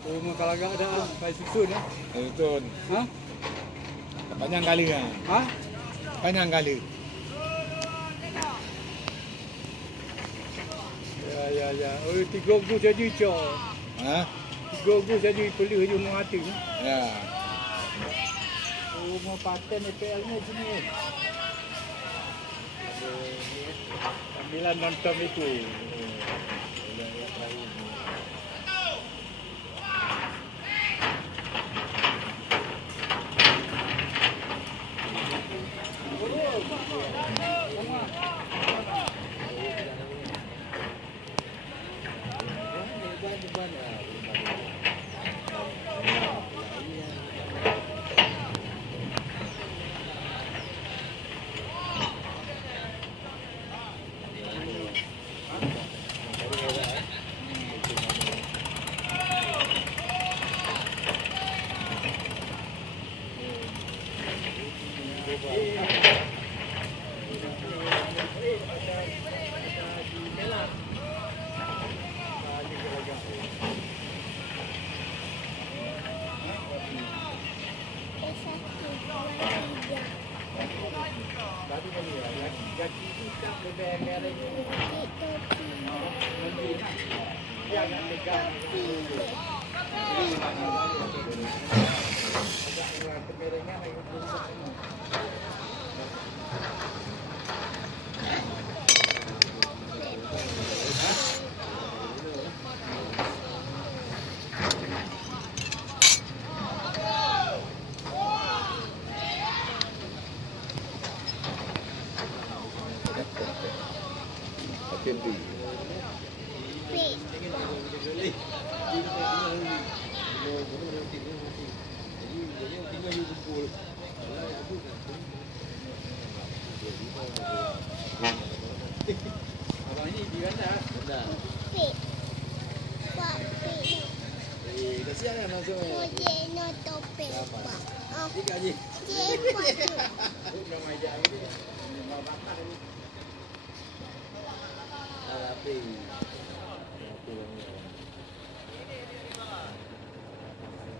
Rumah kalau agak ada kayak susun ya. Betul. Ha? Panjang kali kan? Ha? Panjang kali. Ya. Oh, 3 gus jadi cok. Ha? 3 gus jadi pelih je rumah hati. Ya. Rumah paten EPL-nya sini. Panggilan nonton itu. Abang ni di mana? Benar. Kasihan kan masuk. Tiga je. Bukan majak ni. Mau bakar ni. Api.